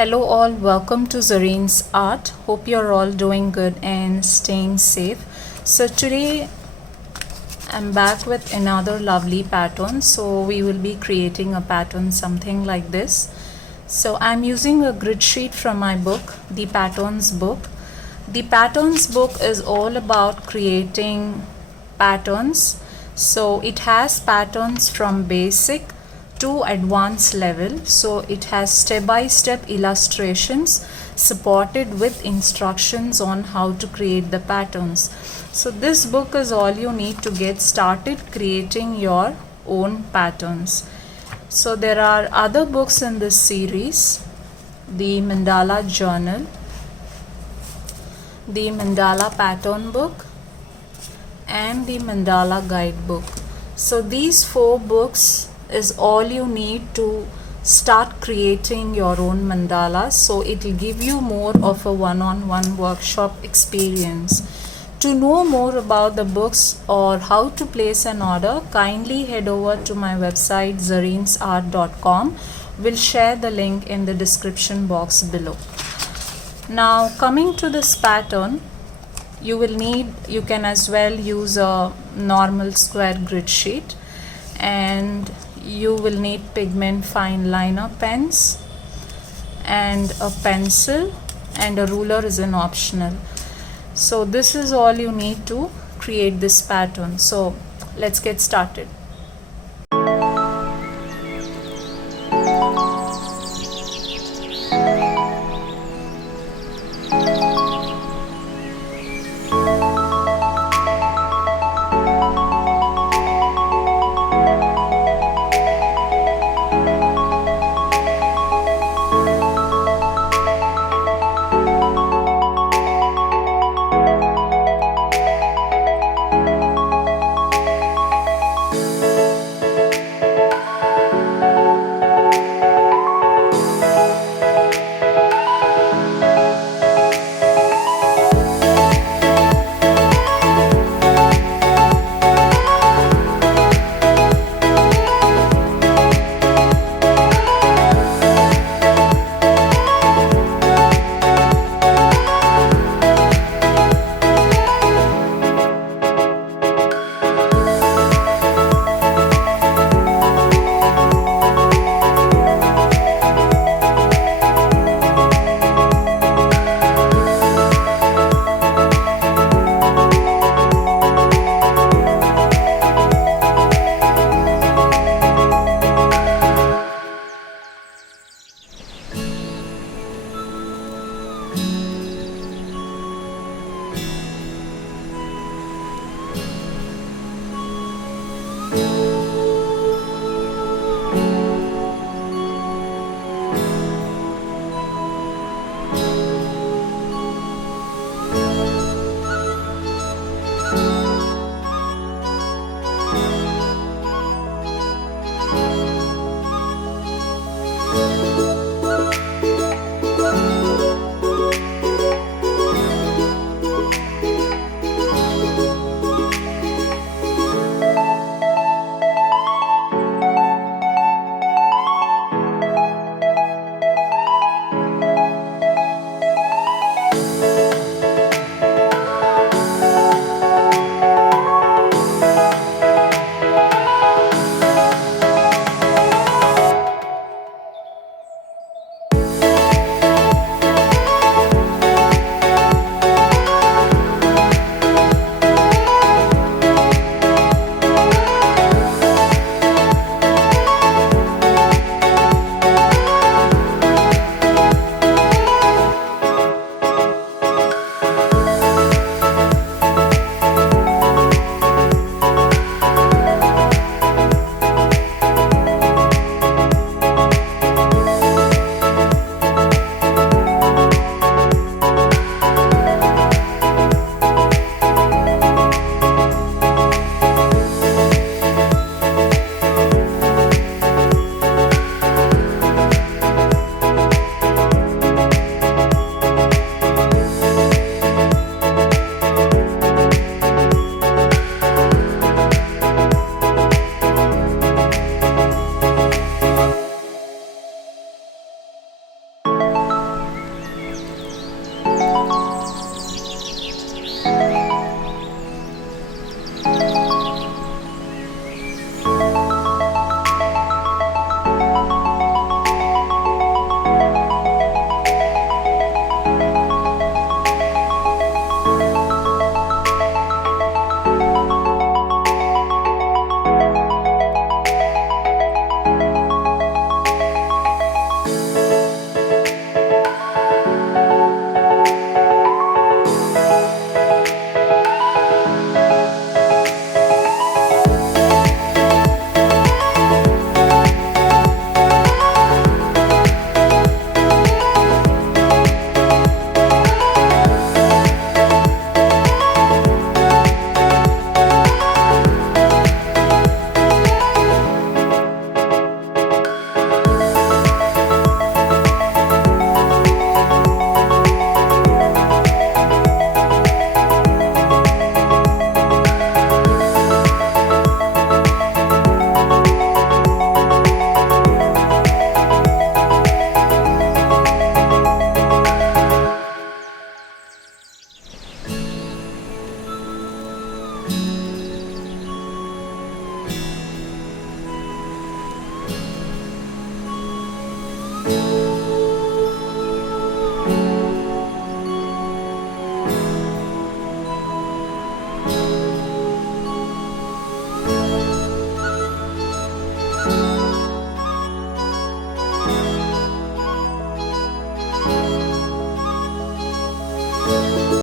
Hello all, welcome to Zareens Art. Hope you're all doing good and staying safe. So today I'm back with another lovely pattern. So we will be creating a pattern something like this. So I'm using a grid sheet from my book, the Patterns book. The Patterns book is all about creating patterns. So it has patterns from basic to advanced level. So it has step-by-step illustrations supported with instructions on how to create the patterns. So this book is all you need to get started creating your own patterns. So there are other books in this series: the Mandala Journal, the Mandala Pattern book, and the Mandala Guidebook. So these 4 books is all you need to start creating your own mandalas. So it will give you more of a one-on-one workshop experience. To know more about the books or how to place an order, kindly head over to my website zareensart.com. We'll share the link in the description box below. Now coming to this pattern, you can as well use a normal square grid sheet, and you will need pigment fine liner pens and a pencil, and a ruler is an optional. So this is all you need to create this pattern. So let's get started.